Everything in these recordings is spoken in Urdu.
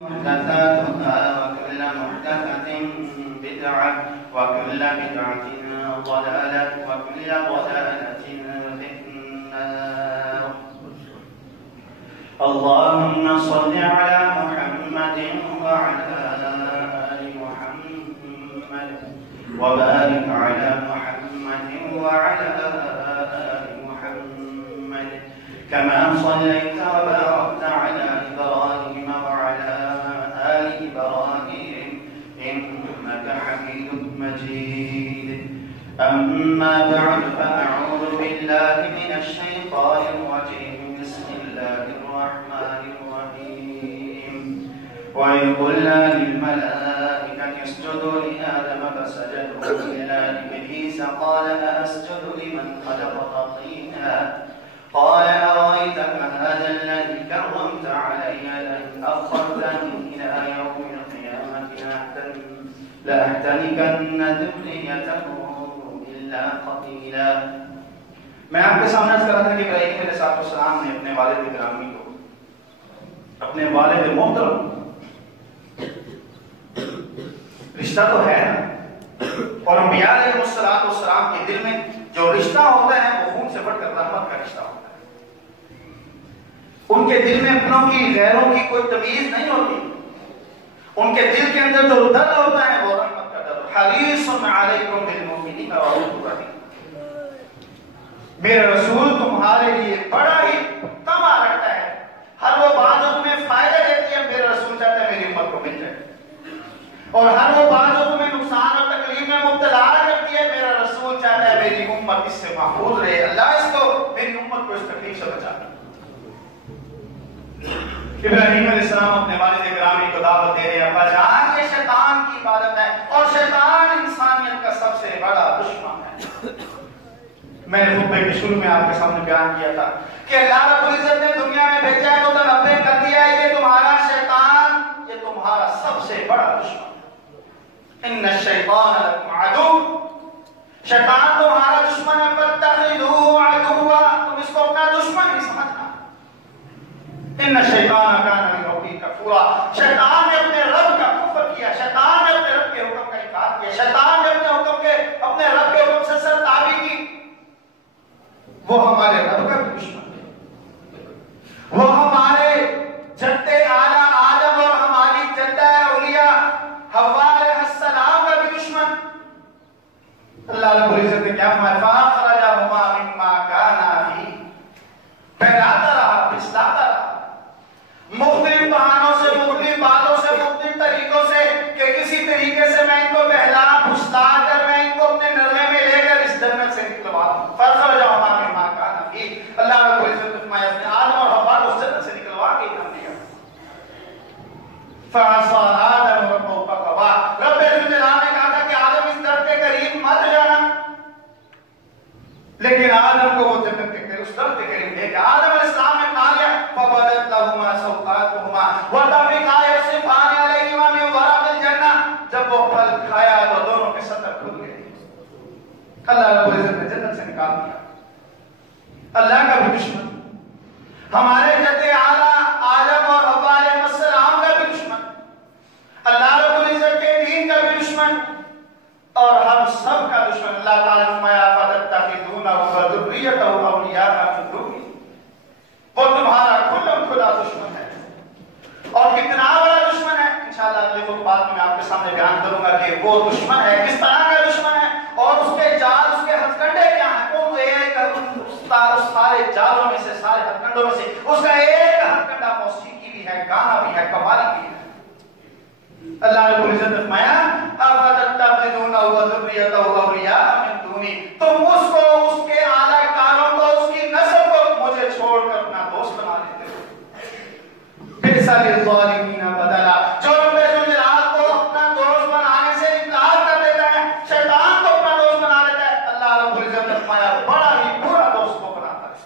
محدثاتها وكل محدثة بدعة وكل بدعة ضلالة وكل ضلالة في النار. اللهم صل على محمد وعلى آل محمد وبارك على محمد وعلى آل محمد كما صليت وباركت على إبراهيم وعلى آل إبراهيم إنك حميد مجيد. أما بعد فأعوذ بالله من الشيطان الرجيم. بسم الله الرحمن الرحيم. وإذ قلنا للملائكة اسجدوا لآدم فسجدوا إلا إبليس قال أسجد لمن خلقت طينا قال أرأيتك هذا الذي كرمت علي لئن أخرتني إلى يوم القيامة لأحتنكن ذريته إلا قليلا. میں آپ کے سامنے عرض کر رہا تھا کہ ابراہیم علیہ السلام نے اپنے والد گرامی کو، اپنے والد محترم، رشتہ تو ہے نا، اور انبیاء علیہ السلام کے دل میں جو رشتہ ہوتا ہے وہ خون سے بڑھ کر رحمت کا رشتہ ہوتا ہے. ان کے دل میں اپنوں کی غیروں کی کوئی تمیز نہیں ہوتی. ان کے دل کے اندر جو درد ہوتا ہے وہ رحمت کا درد. حریص علیکم بالمؤمنین رؤوف رحیم. میرا رسول تمہارے لیے بڑا ہی تما رکھتا ہے. ہر وہ بات جو تمہیں فائدہ دیتی ہے میرا رسول چاہتا ہے میری امت کو مل جائے، اور ہر وہ بات جو تمہیں نقصان اور تکلیف میں مبتلا کرتی ہے میرا رسول چاہتا ہے میری امت اس سے محفوظ رہے. اللہ اس کو، میری امت کو اس تکلیف سے بچا. ابراہیم علیہ السلام اپنے والد گرامی کو دعوت دے رہے ہیں. ابا جان، یہ شیطان کی عبادت ہے اور شیطان انسانیت کا سب سے بڑا دشمن ہے. میں نے خطبے کے شروع میں آپ کے سامنے بیان کیا تھا کہ اللہ رب العزت نے دنیا میں بھیجا ہے تو تنبیہ کر دیا ہے کہ تمہارا شیطان یہ تمہارا سب سے بڑا دشمن. ان الشیطان لکم عدو، شیطان تمہارا دشمن ہے. فاتخذوه عدوا، تم اس کو اپنا دشمن ہی سمجھنا. ان الشیطان کان لربہ کفورا، شیطان نے اپنے رب کا کفر کیا، شیطان نے اپنے رب کے حکم کا انکار کیا، شیطان نے اپنے رب کے حکم سے سرتابی کی. وہ ہمارے رب کا دشمن ہے، وہ ہمارے جد اعلیٰ آدم اور ہماری جدہ اولیاء حوا علیہ السلام کا بھی دشمن. اللہ رب العزت نے کیا فرمایا؟ فَأَخْرَجَهُمَا مِمَّا كَانَا فِيهِ، پھیلاتا رہا، پھسلاتا رہا مختلف بہانوں سے، مختلف باتوں سے، مختلف طریقوں سے کہ کسی طریقے سے میں ان کو بہلا پھسلا کر میں ان کو اپنے نرغے میں لے کر اس جنت سے نکلوا دوں. فَأَخْرَجَهُمَا مِمَّا كَانَا فِيهِ، اللہ رب العزت نے فرمایا اپنے آدم اور حوا کو اس جنت سے نکلوا کے انعام دیا. فَعَصَىٰ آدَمُ رَبَّهُ فَغَوَىٰ، رب ذوالجلال نے کہا تھا کہ آدم اس درخت کے قریب مت جانا، لیکن آدم کو وہ جنت کے قریب، اس درخت کے قریب لے گیا. آدم علیہ السلام نے کھا لیا. فَبَدَتْ لَهُمَا سَوْآتُهُمَا وَطَفِقَا يَخْصِفَانِ عَلَيْهِمَا مِن وَرَقِ الْجَنَّةِ، جب وہ پھل کھایا تو دونوں کے سطر کھل گئے. اللہ رب العزت نے جنت سے نکال دیا. اللہ کا بھی دشمن، ہمارے جد اعلیٰ آدم اور حوا علیہ السلام کا بھی دشمن، اللہ رب العزت کے دین کا بھی دشمن، اور ہم سب کا دشمن. اللہ تعالیٰ نے فرمایا فَتَتَّخِذُونَهُ وَذُرِّيَّتَهُ أَوْلِيَاءَ مِن دُونِي، وہ تمہارا کھلم کھلا دشمن ہے. اور کتنا بڑا دشمن ہے انشاءاللہ اگلے خطبات میں آپ کے سامنے بیان کروں گا کہ وہ دشمن ہے کس طرح کا دشمن ہے، اور اس کے جال، اس کے ہتھ کنڈے کیا ہیں. وہ ایک اس سارے جالوں میں سے، سارے ہتھ کنڈوں میں سے اس کا ایک ہتھ کنڈا موسیقی بھی ہے، گانا بھی ہے، قوالی بھی ہے. اللہ رب العزت نے فرمایا أَفَتَتَّخِذُونَهُ وَذُرِّيَّتَهُ أَوْلِيَاءَ مِن دُونِي، تم اس کو، اس کے اعلیٰ کاروں کو، اس کی نسل کو مجھے چھوڑ کر اپنا دوست بنا لیتے ہو. بِئْسَ لِلظَّالِمِينَ بَدَلًا، جو رب ذوالجلال کو اپنا دوست بنانے سے انکار کر دیتا ہے، شیطان کو اپنا دوست بنا لیتا ہے، اللہ رب العزت نے فرمایا بڑا ہی برا دوست کو بناتا ہے.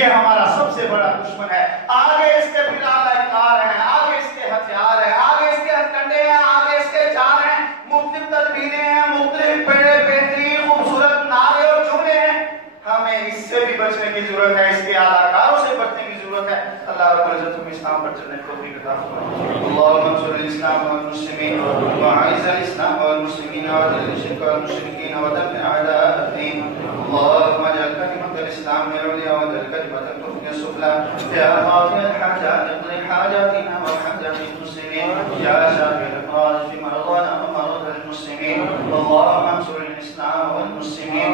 یہ ہمارا سب سے بڑا دشمن ہے. آگے اس کے پھر اعلیٰ کار ہیں، آگے اس کے ہتھیار ہیں، آگے اس کے ہتھ کنڈے ہیں، آگے اس کے جال ہیں، مختلف تدبیریں ہیں، مختلف بڑے بہترین خوبصورت نعرے اور جملے ہیں. ہمیں اس سے بھی بچنے کی ضرورت ہے، اس کے اعلیٰ کاروں سے بچنے کی ضرورت ہے. اللہ رب العزت ہمیں اس چلنے کی توفیق عطا فرما اللهم انصر الاسلام والمسلمين واعز الاسلام والمسلمين واذل الشرك والمشركين ودمر اعداء الدين اللهم اجعل كلمة الاسلام العليا واجعل كلمة الكفر السفلى يا قاضي الحاجات اقضي حاجاتنا وحاجات المسلمين يا شافي الامراض في مرضانا ومرضى المسلمين اللهم انصر الاسلام والمسلمين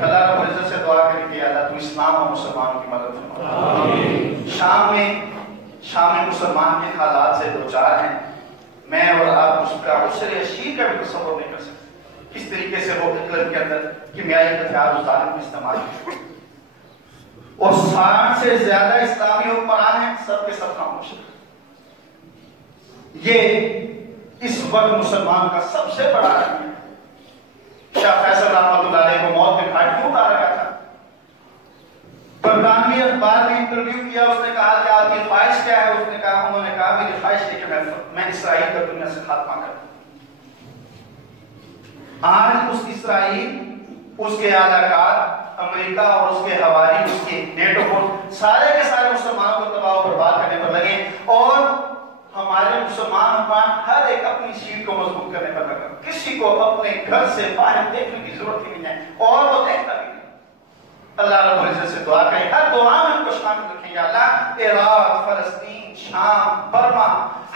اللہ رب العزت سے دعا کریں کہ اللہ تو اسلام اور مسلمانوں کی مدد فرما شام میں مسلمان کے حالات سے دوچار ہیں میں اور آپ اس کا عسر عشیر کا بھی تصور نہیں کر سکتے کس طریقے سے وہ اقلب کے اندر کیمیائی ہتھیار اس ظالم میں استعمال کیا اور 60 سے زیادہ اسلامی حکمران ہیں سب کے سب خاموش ہیں یہ اس وقت مسلمان کا سب سے بڑا رنگ ہے شاہ فیصل رحمۃ اللہ علیہ کو موت کے گھاٹ کیوں اتارا گیا تھا برطانوی اخبار نے انٹرویو کیا اس نے کہا کہ آپ کی خواہش کیا ہے انہوں نے کہا میری خواہش ہے کہ میں اسرائیل کا دنیا سے خاتمہ کروں آج اس اسرائیل اس کے اعلی کار امریکہ اور اس کے حوالی اس کے نیٹو فورس سارے کے سارے مسلمانوں کو تباہ و برباد کرنے پر لگے اور ہمارے مسلمان حکام ہر ایک اپنی سیٹ کو مضبوط کرنے پر لگا کسی کو اپنے گھر سے باہر دیکھنے کی ضرورت ہی نہیں ہے اور وہ دیکھتا بھی نہیں اللہ رب العزت سے دعا کریں ہر دعا میں ان کو شامل رکھیں یا اللہ عراق فلسطین شام برما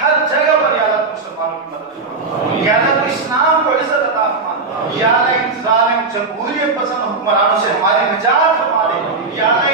ہر جگہ پر یا اللہ مسلمانوں کی مدد فرما یا اللہ اسلام کو عزت عطا فرما یا اللہ ان ظالم جمہوریت پسند حکمرانوں سے ہماری نجات فرما دے یا اللہ